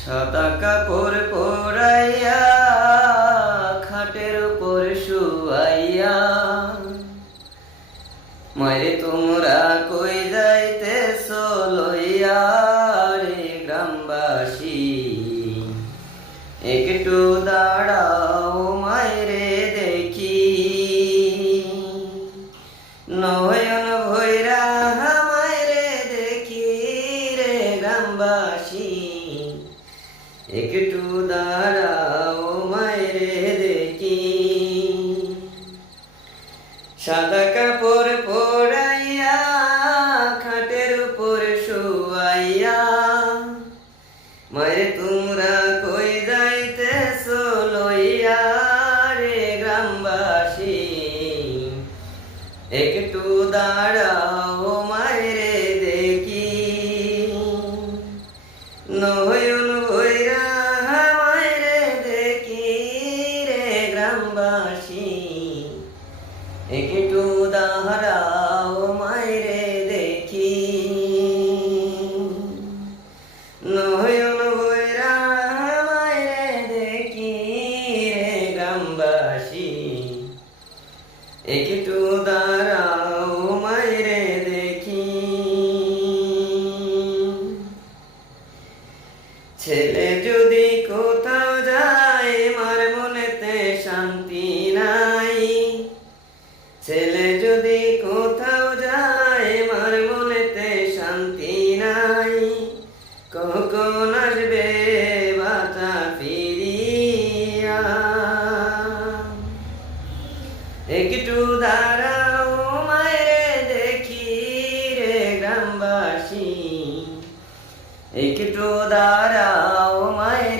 সাদা কাপড় পরাইয়া খাটের উপর শুয়াইয়া মারে তোমরা কই যাইতেছ লইয়া রে গ্রামবাসী, একটু দাঁড়াও মাইরে দেখি। নয়ন ভৈরা মাইরে দেখি রে গ্রামবাসী, একটু দাঁড়াও মাইরে দেখি। সাদা কাপড় পরাইয়া খাটের উপর শুয়াইয়া মায়ের তোমরা কই যাইতেছ লইয়া রে গ্রামবাসী, একটু দাঁড়াও মাইরে দেখি। নয়ন ভৈরা মাইরে দেখি রে গ্রামবাসী, একটু দাঁড়াও মাইরে দেখি। নয়ন ভৈরা মাইরে দেখি রে গ্রামবাসী, একটু দাঁড়াও মাইরে দেখি। ছেলে যদি কোথাও যায় মার মনেতে শান্তি নাই, ছেলে যদি কোথাও যায় মার মনেতে শান্তি নাই। কখন আসবে বাঁচা ফিরিয়া, একটু দাঁড়াও মাইরে দেখি রে গ্রামবাসী, একটু দাঁড়াও মাইরে